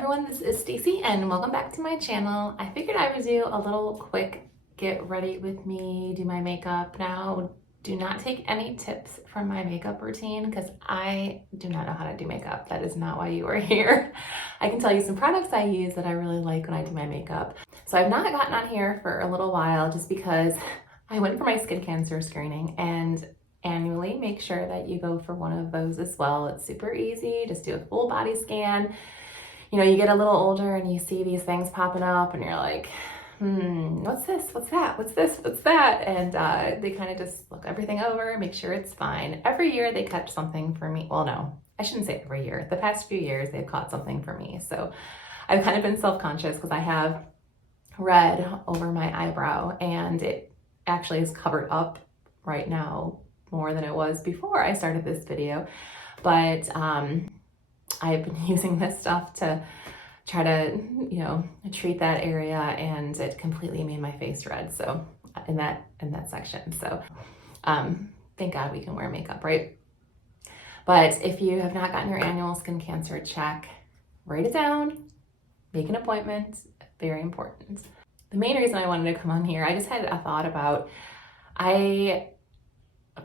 everyone, this is Stacy and welcome back to my channel. I figured I would do a little quick get ready with me, do my makeup. Now, do not take any tips from my makeup routine because I do not know how to do makeup. That is not why you are here. I can tell you some products I use that I really like when I do my makeup. So I've not gotten on here for a little while just because I went for my skin cancer screening, and annually make sure that you go for one of those as well. It's super easy. Just do a full body scan. You know, you get a little older and you see these things popping up and you're like, what's this? What's that? What's this? What's that? And they kind of just look everything over, make sure it's fine. Every year they catch something for me. Well, no, I shouldn't say every year. The past few years they've caught something for me. So I've kind of been self-conscious because I have red over my eyebrow and it actually is covered up right now more than it was before I started this video. But I've been using this stuff to try to, treat that area, and it completely made my face red. So in that section. So thank God we can wear makeup, right? But if you have not gotten your annual skin cancer check, write it down, make an appointment, very important. The main reason I wanted to come on here, I just had a thought about,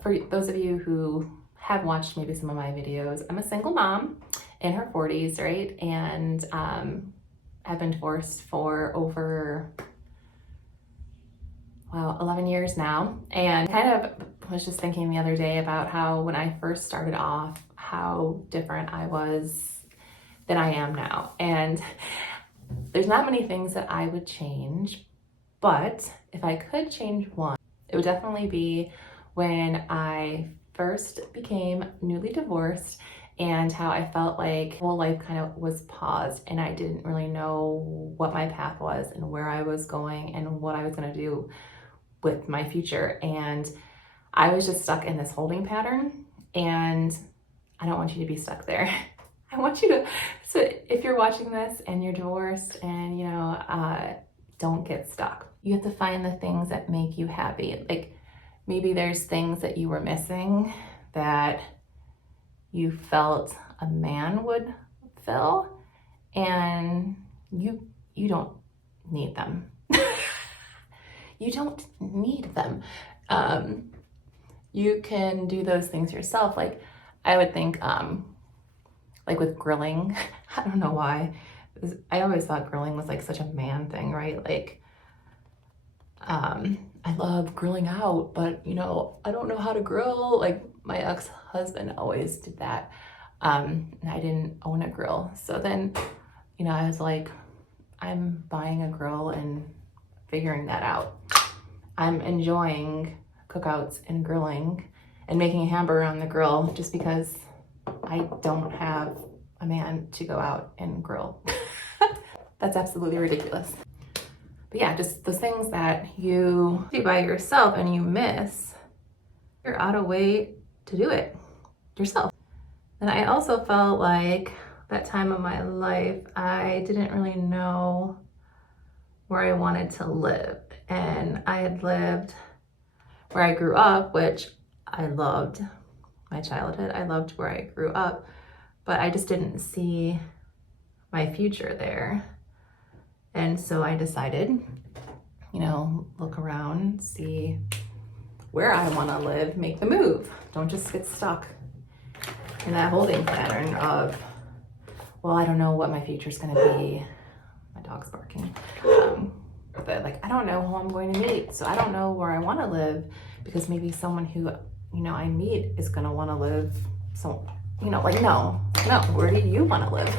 for those of you who have watched maybe some of my videos, I'm a single mom in her 40s, right? And I've been divorced for over, 11 years now. And kind of was just thinking the other day about how when I first started off, how different I was than I am now. And there's not many things that I would change, but if I could change one, it would definitely be when I first became newly divorced and how I felt like whole life kind of was paused and I didn't really know what my path was and where I was going and what I was going to do with my future. And I was just stuck in this holding pattern, and I don't want you to be stuck there. I want you to, so if you're watching this and you're divorced and, don't get stuck. You have to find the things that make you happy. Like maybe there's things that you were missing that you felt a man would fill, and you don't need them. You don't need them. You can do those things yourself. Like I would think, like with grilling, I don't know why. I always thought grilling was like such a man thing, right? Like, I love grilling out, but I don't know how to grill. Like my ex-husband always did that. And I didn't own a grill. So then, I was like, I'm buying a grill and figuring that out. I'm enjoying cookouts and grilling and making a hamburger on the grill just because I don't have a man to go out and grill. That's absolutely ridiculous. But yeah, just those things that you do by yourself and you miss, you're out of way to do it yourself. And I also felt like that time of my life, I didn't really know where I wanted to live. And I had lived where I grew up, which I loved my childhood. I loved where I grew up, but I just didn't see my future there. And so I decided, look around, see where I want to live, make the move. Don't just get stuck in that holding pattern of, well, I don't know what my future's going to be. My dog's barking. But like, I don't know who I'm going to meet. So I don't know where I want to live, because maybe someone who, I meet is going to want to live. So, no, where do you want to live?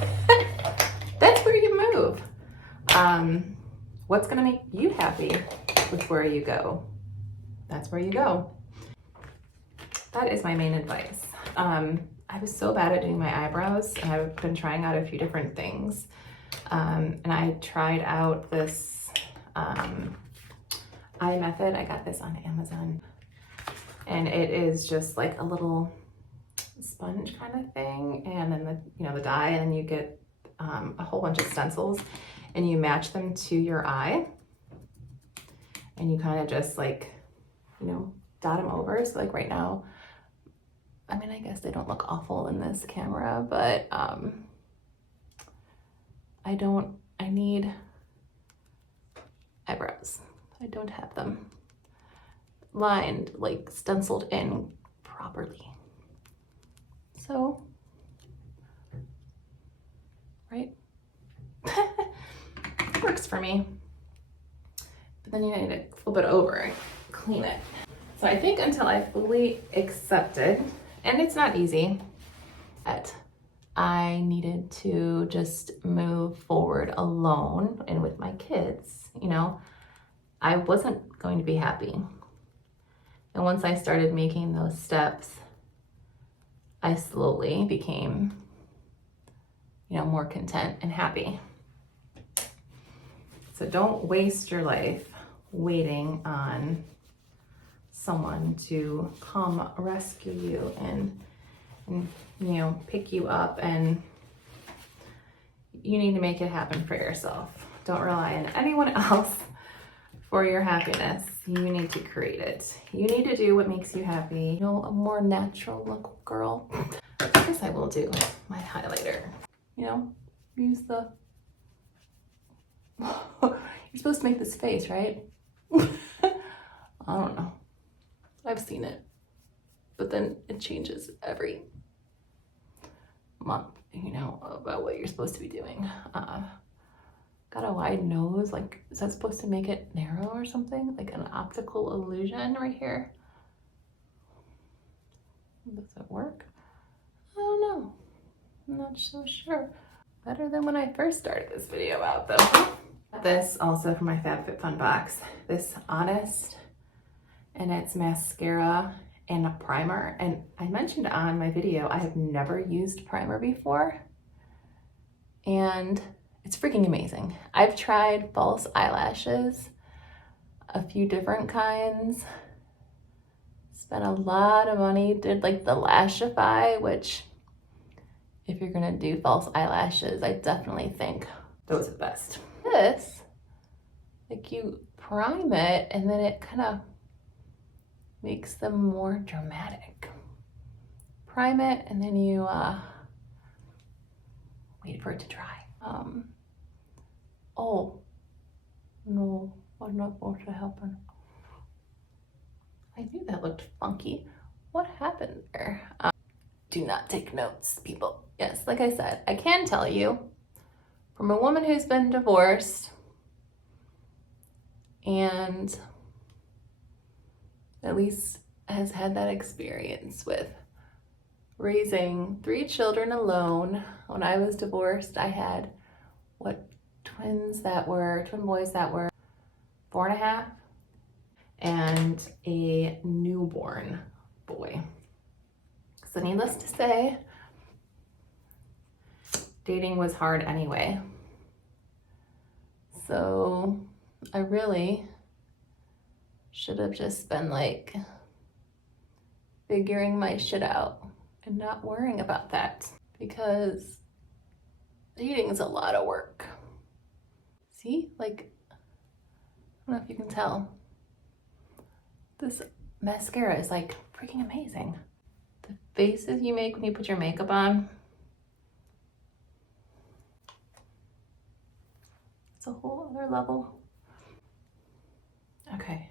That's where you move. What's going to make you happy with where you go? That's where you go. That is my main advice. I was so bad at doing my eyebrows, and I've been trying out a few different things. And I tried out this iMethod. I got this on Amazon, and it is just like a little sponge kind of thing, and then the dye, and then you get a whole bunch of stencils, and you match them to your eye, and you kind of just like dot them over. So like right now, I mean, I guess they don't look awful in this camera, but I need eyebrows. I don't have them lined, like stenciled in properly. So, right? It works for me. But then you need to flip it over and clean it. So I think until I fully accepted, and it's not easy, that I needed to just move forward alone and with my kids, you know, I wasn't going to be happy. And once I started making those steps, I slowly became, you know, more content and happy. So don't waste your life waiting on someone to come rescue you and you know, pick you up, and you need to make it happen for yourself. Don't rely on anyone else for your happiness. You need to create it. You need to do what makes you happy. You know, a more natural look girl. I guess I will do my highlighter. You know, use the, you're supposed to make this face, right? I don't know. I've seen it, but then it changes every month, you know, about what you're supposed to be doing. Got a wide nose, like, is that supposed to make it narrow or something? Like an optical illusion right here? Does it work? I don't know. I'm not so sure. Better than when I first started this video out though. This also from my FabFitFun box. This Honest, and it's mascara and a primer. And I mentioned on my video, I have never used primer before. And it's freaking amazing. I've tried false eyelashes, a few different kinds, spent a lot of money, did like the Lashify, which if you're gonna do false eyelashes, I definitely think those are the best. This, like you prime it and then it kind of makes them more dramatic. Prime it and then you wait for it to dry. Oh, no, what's not supposed to happen? I knew that looked funky. What happened there? Do not take notes, people. Yes, like I said, I can tell you from a woman who's been divorced and at least has had that experience with raising 3 children alone. When I was divorced, I had twin boys that were 4.5 and a newborn boy. So needless to say, dating was hard anyway. So I really should have just been like figuring my shit out and not worrying about that, because dating is a lot of work. See, like, I don't know if you can tell. This mascara is like freaking amazing. The faces you make when you put your makeup on, it's a whole other level. Okay.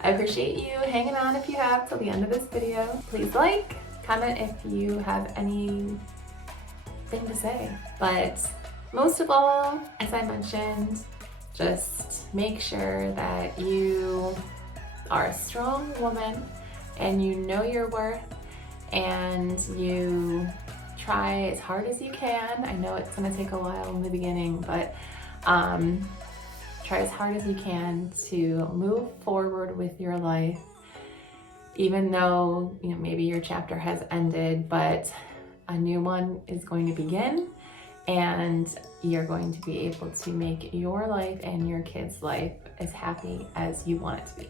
I appreciate you hanging on if you have till the end of this video. Please like, comment if you have anything to say. But most of all, as I mentioned, just make sure that you are a strong woman and you know your worth and you try as hard as you can. I know it's gonna take a while in the beginning, but try as hard as you can to move forward with your life, even though, you know, maybe your chapter has ended, but a new one is going to begin, and you're going to be able to make your life and your kids' life as happy as you want it to be.